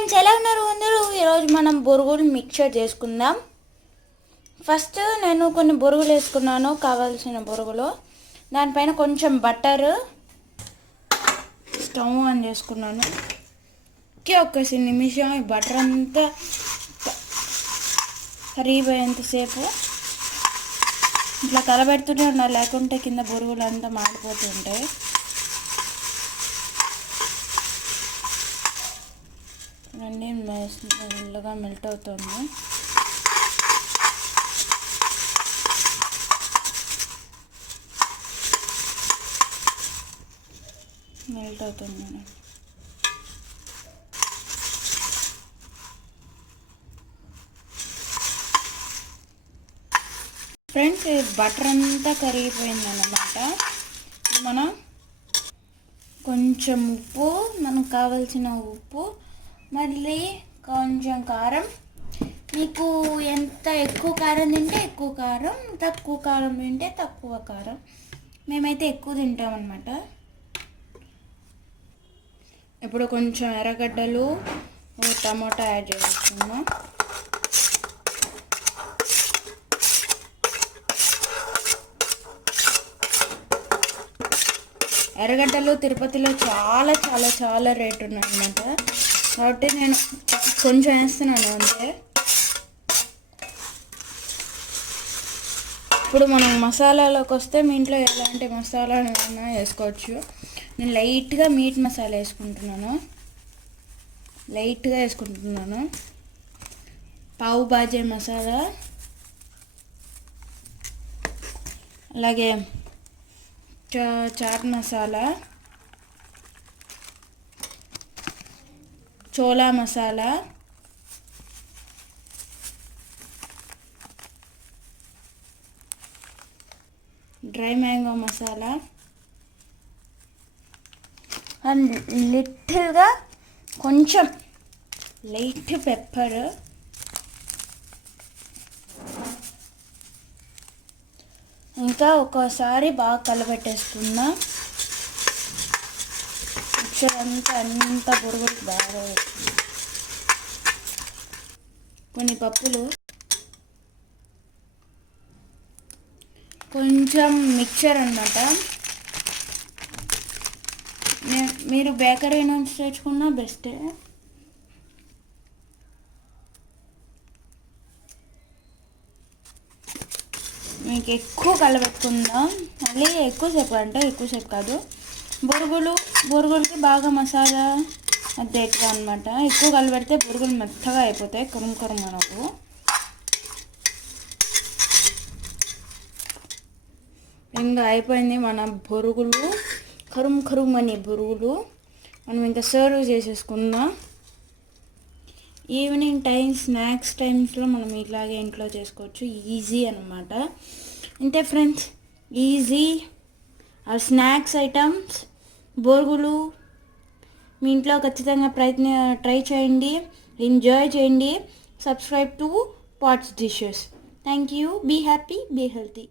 Friends, ఎలా ఉన్నారు అందరూ? ఈరోజు మనం బొరుగులు మిక్చర్ చేసుకుందాం. ఫస్ట్ నేను కొన్ని బొరుగులు వేసుకున్నాను, కావాల్సిన బొరుగులు. దానిపైన కొంచెం బటర్, స్టవ్ ఆన్ చేసుకున్నాను. ఒక నిమిషం ఈ బటర్ అంతా కరిగిపోయేంతసేపు ఇట్లా కలబెడుతూనే ఉండాలి, లేకుంటే కింద బొరుగులు అంతా మాడిపోతుంటాయి. అన్నీ మెల్లగా మెల్ట్ అవుతుంది. ఫ్రెండ్స్, బటర్ అంతా కరిగిపోయిందన్నమాట. మనం కొంచెం ఉప్పు, మనకు కావాల్సిన ఉప్పు, మళ్ళీ కొంచెం కారం. మీకు ఎంత ఎక్కువ కారం తింటే ఎక్కువ కారం, తక్కువ కారం తింటే తక్కువ కారం. మేమైతే ఎక్కువ తింటామన్నమాట. ఇప్పుడు కొంచెం ఎర్రగడ్డలు, టమాటా యాడ్ చేసుకున్నాం. ఎర్రగడ్డలు తిరుపతిలో చాలా చాలా చాలా రేటు ఉన్నాయన్నమాట. కాబట్టి నేను కొంచెం వేస్తున్నాను అంతే. ఇప్పుడు మనం మసాలాలోకి వస్తే, మీ ఇంట్లో ఎలాంటి మసాలాలు అయినా వేసుకోవచ్చు. నేను లైట్గా మీట్ మసాలా వేసుకుంటున్నాను. పావు బాజీ మసాలా, అలాగే chaat masala, chola masala, dry mango masala, and లిటిల్గా కొంచెం లైట్ పెప్పర్. ఇంకా ఒక్కోసారి బాగా కలబెట్టేసుకుందాం. మిక్చర్ అంతా బొరుగులు బాగా కొన్ని పప్పులు, కొంచెం మిక్చర్ అన్నమాట. మీరు బేకరీ నుంచి తెచ్చుకున్నా బెస్టే. మీకు ఎక్కువ కలబెట్టుకుందాం. మళ్ళీ ఎక్కువసేపు కాదు. బొరుగులకి బాగా మసాలా అద్దెట్టుగా అనమాట. ఎక్కువ కలబెడితే బొరుగులు మెత్తగా అయిపోతాయి, కరుం మనకు. ఇంకా అయిపోయింది మన బొరుగులు, కరుం అని బొరుగులు. మనం ఇంకా సర్వ్ చేసేసుకుందాం. ఈవినింగ్ స్నాక్స్ టైమ్స్లో మనం ఇలాగే ఇంట్లో చేసుకోవచ్చు. ఈజీ అనమాట. అంతే ఫ్రెండ్స్, ఈజీ స్నాక్స్ ఐటమ్స్ బొరుగులు మీ ఇంట్లో ఖచ్చితంగా ట్రై చేయండి, ఎంజాయ్ చేయండి. Subscribe to pots dishes. Thank you. Be happy, be healthy.